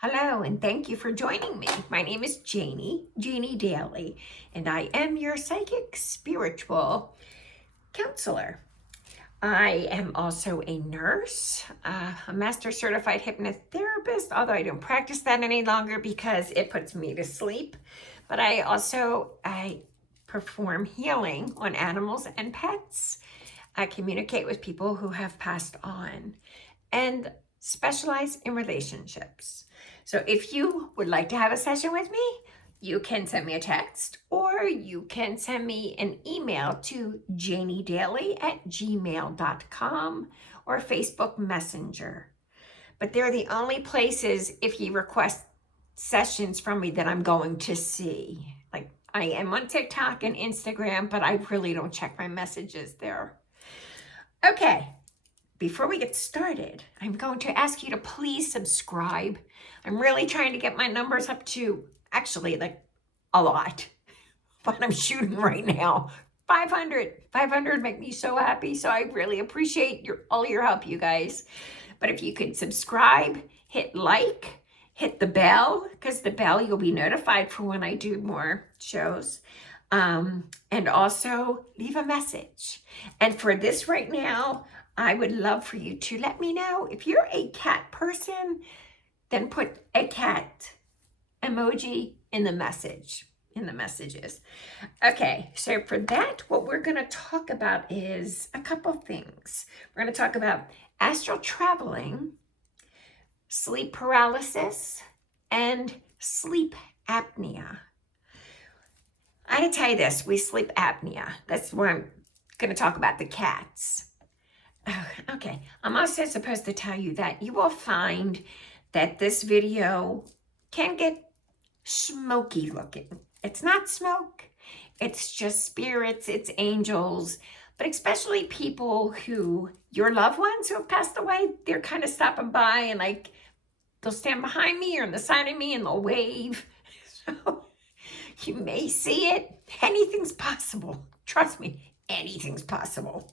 Hello, and thank you for joining me. My name is Janie Daly, and I am your psychic spiritual counselor. I am also a nurse, a master certified hypnotherapist, although I don't practice that any longer because it puts me to sleep. But I perform healing on animals and pets. I communicate with people who have passed on and specialize in relationships. So if you would like to have a session with me, you can send me a text or you can send me an email to janiedaly@gmail.com or Facebook Messenger. But they're the only places, if you request sessions from me, that I'm going to see. Like, I am on TikTok and Instagram, but I really don't check my messages there. Okay. Before we get started, I'm going to ask you to please subscribe. I'm really trying to get my numbers up to, actually, like a lot, but I'm shooting right now. 500 make me so happy. So I really appreciate all your help, you guys. But if you could subscribe, hit like, hit the bell, because the bell, you'll be notified for when I do more shows. And also leave a message. And for this right now, I would love for you to let me know if you're a cat person, then put a cat emoji in the messages. Okay, so for that, what we're going to talk about is a couple things. We're going to talk about astral traveling, sleep paralysis, and sleep apnea. I gotta tell you this, we sleep apnea. That's why I'm going to talk about the cats. Okay, I'm also supposed to tell you that you will find that this video can get smoky looking. It's not smoke, it's just spirits, it's angels, but especially people who, your loved ones who have passed away, they're kind of stopping by and like, they'll stand behind me or on the side of me and they'll wave. So you may see it. Anything's possible. Trust me, anything's possible.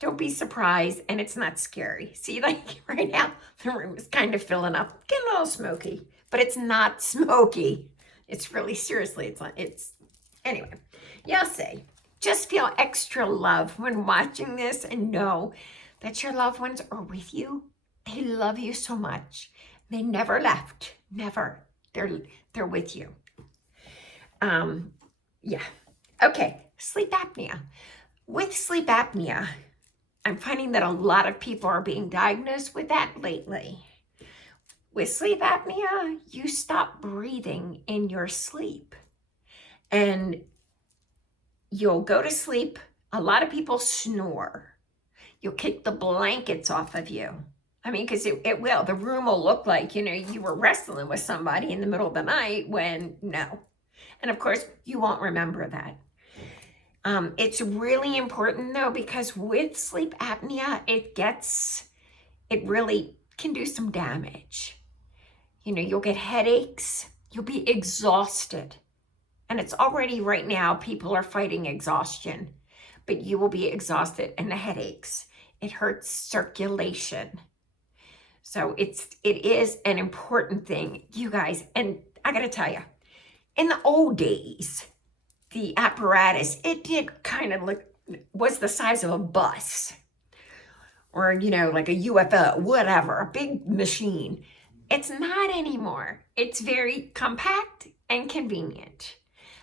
Don't be surprised, and it's not scary. See, like right now, the room is kind of filling up, getting a little smoky, but it's not smoky. It's really, seriously, anyway, you'll see. Just feel extra love when watching this and know that your loved ones are with you. They love you so much. They never left, never. They're with you. Yeah. Okay, sleep apnea. With sleep apnea, I'm finding that a lot of people are being diagnosed with that lately. With sleep apnea, you stop breathing in your sleep and you'll go to sleep. A lot of people snore. You'll kick the blankets off of you. I mean, because it will. The room will look like, you were wrestling with somebody in the middle of the night when no. And of course, you won't remember that. It's really important though, because with sleep apnea, it really can do some damage. You'll get headaches, you'll be exhausted. And it's already right now, people are fighting exhaustion, but you will be exhausted and the headaches. It hurts circulation. So it is an important thing, you guys. And I gotta tell you, in the old days, the apparatus, it did kind of was the size of a bus or, like a UFO, whatever, a big machine. It's not anymore. It's very compact and convenient,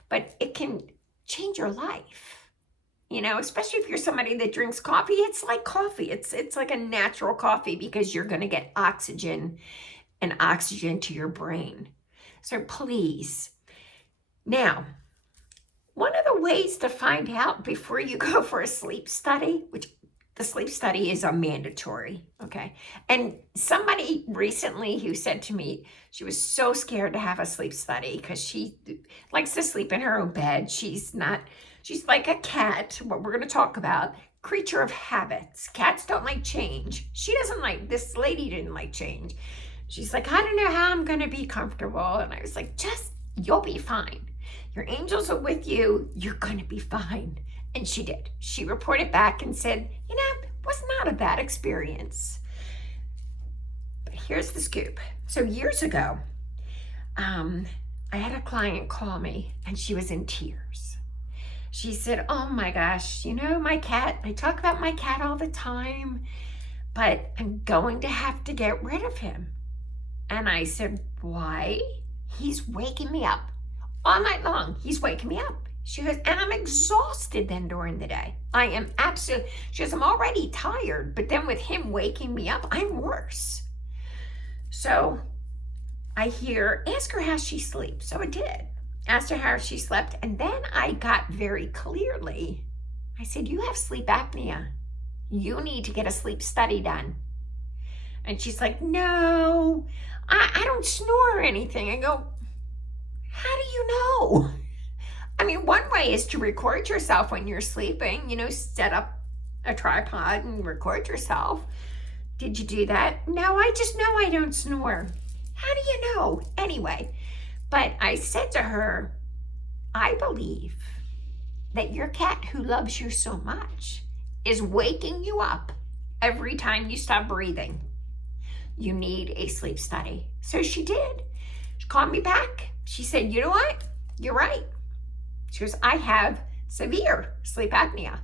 but it can change your life, especially if you're somebody that drinks coffee. It's like coffee. It's like a natural coffee because you're going to get oxygen to your brain. So please. Now, one of the ways to find out before you go for a sleep study, which the sleep study is a mandatory, okay? And somebody recently who said to me, she was so scared to have a sleep study because she likes to sleep in her own bed. She's like a cat, what we're going to talk about, creature of habits. Cats don't like change. This lady didn't like change. She's like, I don't know how I'm going to be comfortable. And I was like, you'll be fine. Your angels are with you. You're going to be fine. And she did. She reported back and said, it was not a bad experience. But here's the scoop. So years ago, I had a client call me and she was in tears. She said, oh my gosh, my cat, I talk about my cat all the time, but I'm going to have to get rid of him. And I said, why? He's waking me up all night long. He's waking me up. She goes, and I'm exhausted then during the day. I am absolutely, she goes, I'm already tired, but then with him waking me up, I'm worse. So I ask her how she sleeps. So I did. Asked her how she slept. And then I got very clearly, I said, you have sleep apnea. You need to get a sleep study done. And she's like, no, I don't snore or anything. I go, how do you know? I mean, one way is to record yourself when you're sleeping, set up a tripod and record yourself. Did you do that? No, I just know I don't snore. How do you know? Anyway, but I said to her, I believe that your cat who loves you so much is waking you up every time you stop breathing. You need a sleep study. So she did. She called me back. She said, you know what? You're right. She goes, I have severe sleep apnea.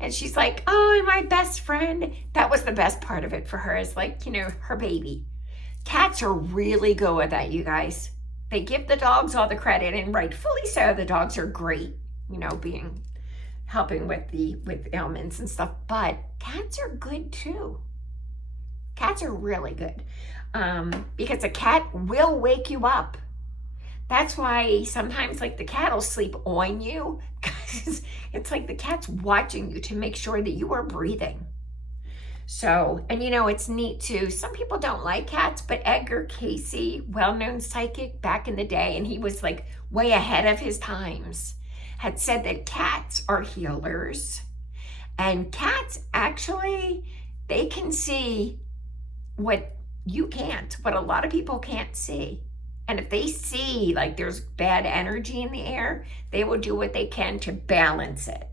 And she's like, oh, my best friend. That was the best part of it for her, is like, her baby. Cats are really good with that, you guys. They give the dogs all the credit, and rightfully so. The dogs are great, helping with ailments and stuff. But cats are good too. Cats are really good, because a cat will wake you up. That's why sometimes, like, the cat will sleep on you, because it's like the cat's watching you to make sure that you are breathing. So, and it's neat too. Some people don't like cats, but Edgar Cayce, well-known psychic back in the day, and he was like way ahead of his times, had said that cats are healers. And cats actually, they can see what you can't, what a lot of people can't see. And if they see like there's bad energy in the air, they will do what they can to balance it.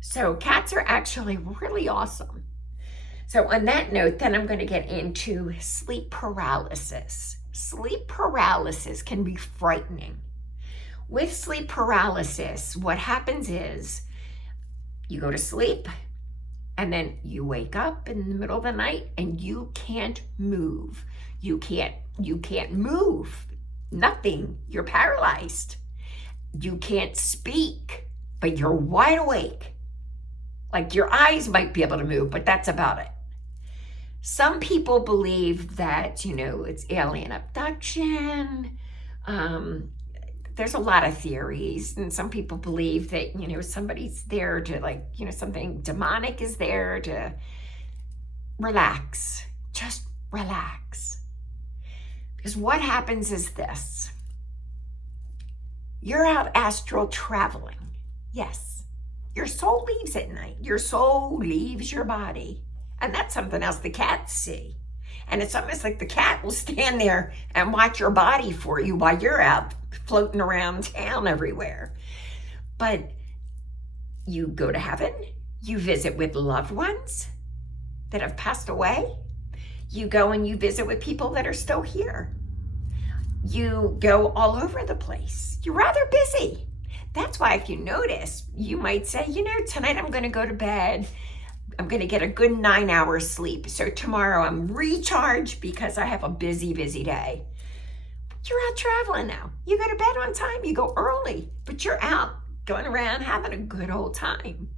So cats are actually really awesome. So on that note, then I'm going to get into sleep paralysis. Sleep paralysis can be frightening. With sleep paralysis, what happens is you go to sleep and then you wake up in the middle of the night and you can't move. You can't move. Nothing. You're paralyzed. You can't speak, but you're wide awake. Like your eyes might be able to move, but that's about it. Some people believe that, it's alien abduction. There's a lot of theories, and some people believe that, somebody's there to something demonic is there to relax. Just relax. Because what happens is this. You're out astral traveling. Yes. Your soul leaves at night. Your soul leaves your body. And that's something else the cats see. And it's almost like the cat will stand there and watch your body for you while you're out floating around town everywhere. But you go to heaven. You visit with loved ones that have passed away. You go and you visit with people that are still here. You go all over the place. You're rather busy. That's why if you notice, you might say, tonight I'm going to go to bed. I'm going to get a good 9 hours sleep. So tomorrow I'm recharged because I have a busy, busy day. You're out traveling now. You go to bed on time. You go early, but you're out going around having a good old time.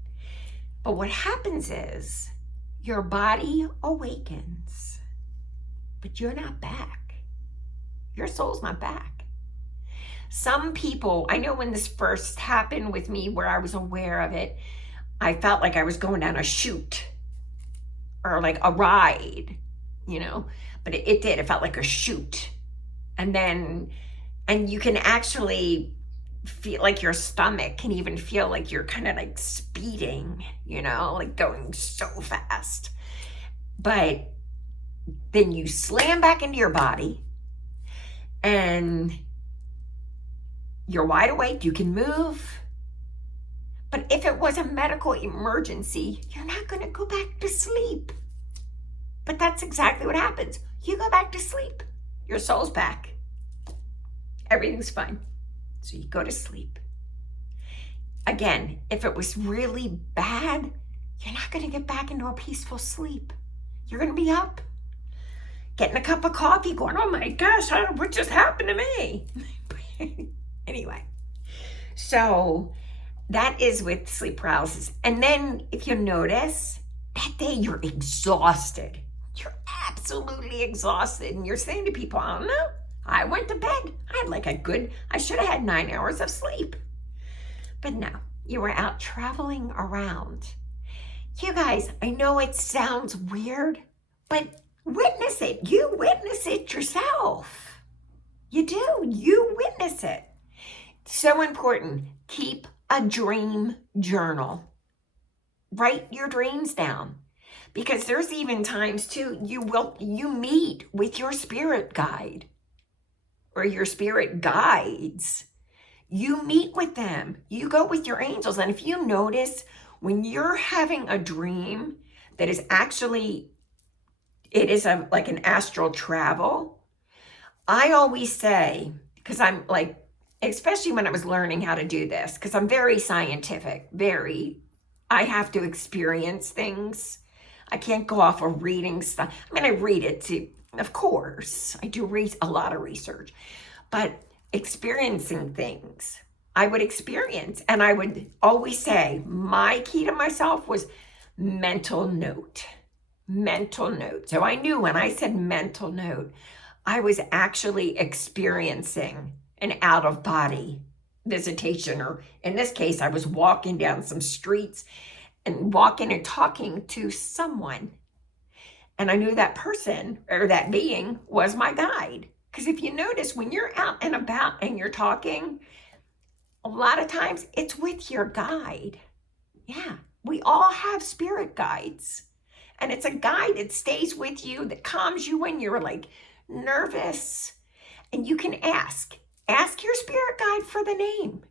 But what happens is your body awakens, but you're not back. Your soul's not back. Some people, I know when this first happened with me where I was aware of it, I felt like I was going down a chute or like a ride, but it did. It felt like a chute. And you can actually feel like your stomach can even feel like you're kind of like speeding, like going so fast. But then you slam back into your body and you're wide awake. You can move. But if it was a medical emergency, you're not going to go back to sleep. But that's exactly what happens. You go back to sleep. Your soul's back. Everything's fine. So you go to sleep. Again, if it was really bad, you're not going to get back into a peaceful sleep. You're going to be up, getting a cup of coffee, going, oh my gosh, what just happened to me? Anyway, so that is with sleep paralysis. And then if you notice, that day you're exhausted. You're absolutely exhausted. And you're saying to people, I don't know, I went to bed. I had like I should have had 9 hours of sleep. But no, you were out traveling around. You guys, I know it sounds weird, but witness it. You witness it yourself. You do. You witness it. So important. Keep a dream journal. Write your dreams down. Because there's even times too, you meet with your spirit guide or your spirit guides. You meet with them. You go with your angels. And if you notice, when you're having a dream that is actually, it is like an astral travel, I always say, because I'm like, especially when I was learning how to do this, because I'm very scientific, I have to experience things. I can't go off of reading stuff. I mean, I read it too, of course. I do read a lot of research, but experiencing things, I would experience. And I would always say, my key to myself was mental note. Mental note. So I knew when I said mental note, I was actually experiencing an out-of-body visitation, or in this case, I was walking down some streets and walking and talking to someone. And I knew that person or that being was my guide. Because if you notice, when you're out and about and you're talking, a lot of times it's with your guide. Yeah, we all have spirit guides. And it's a guide that stays with you, that calms you when you're like nervous. And you can ask your spirit guide for the name.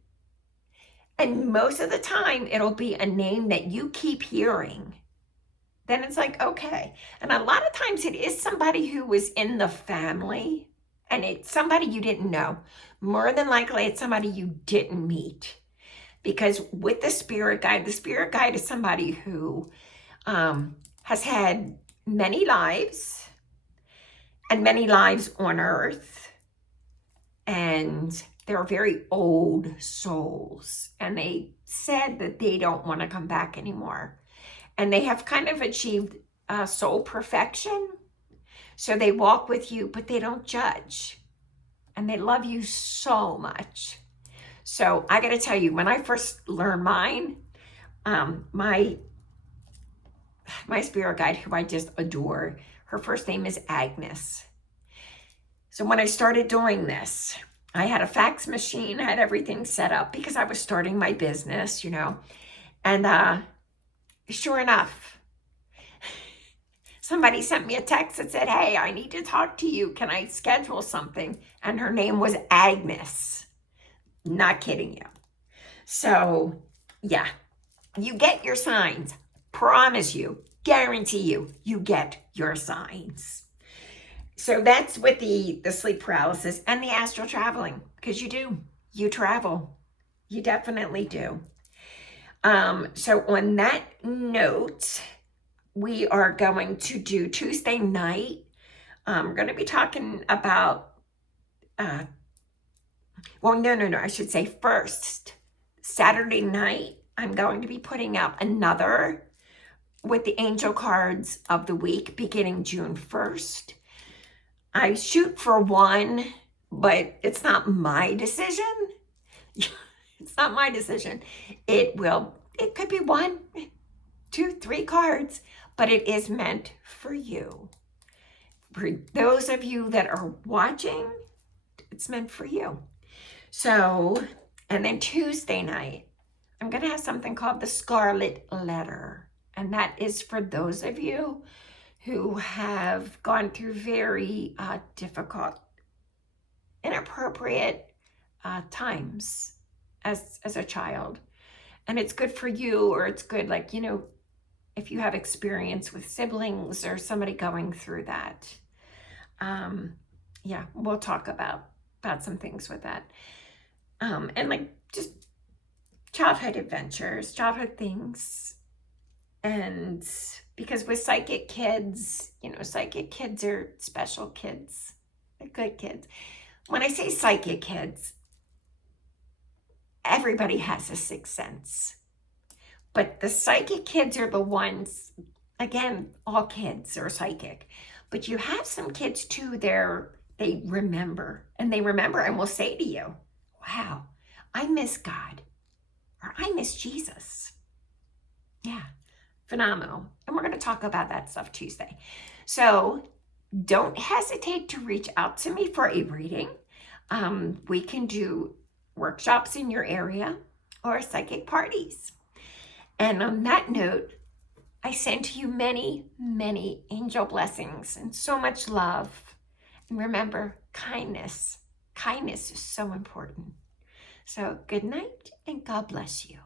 And most of the time, it'll be a name that you keep hearing. Then it's like, okay. And a lot of times it is somebody who was in the family, and it's somebody you didn't know. More than likely, it's somebody you didn't meet. Because with the spirit guide is somebody who has had many lives, and many lives on earth. And they're very old souls. And they said that they don't want to come back anymore. And they have kind of achieved soul perfection. So they walk with you, but they don't judge. And they love you so much. So I got to tell you, when I first learned mine, my spirit guide, who I just adore, her first name is Agnes. So when I started doing this, I had a fax machine, I had everything set up because I was starting my business, you know. And sure enough, somebody sent me a text that said, hey, I need to talk to you. Can I schedule something? And her name was Agnes. Not kidding you. So, yeah, you get your signs. Promise you, guarantee you, you get your signs. So that's with the sleep paralysis and the astral traveling, because you travel. You definitely do. So on that note, we are going to do Tuesday night. We're going to be talking about, I should say first, Saturday night, I'm going to be putting out another with the angel cards of the week beginning June 1st. I shoot for one, but it's not my decision. It's not my decision. It could be 1, 2, 3 cards, but it is meant for you. For those of you that are watching, it's meant for you. So, and then Tuesday night, I'm going to have something called the Scarlet Letter. And that is for those of you who have gone through very difficult, inappropriate times as a child. And it's good for you, or it's good, like, you know, if you have experience with siblings or somebody going through that. Yeah, we'll talk about about some things with that. And like just childhood adventures, childhood things. And because with psychic kids, you know, psychic kids are special kids. They're good kids. When I say psychic kids, everybody has a sixth sense. But the psychic kids are the ones, again, all kids are psychic. But you have some kids too, they remember. And they remember and will say to you, wow, I miss God. Or I miss Jesus. Yeah, phenomenal. And we're going to talk about that stuff Tuesday. So don't hesitate to reach out to me for a reading. We can do workshops in your area or psychic parties. And on that note, I send to you many, many angel blessings and so much love. And remember, kindness. Kindness is so important. So good night and God bless you.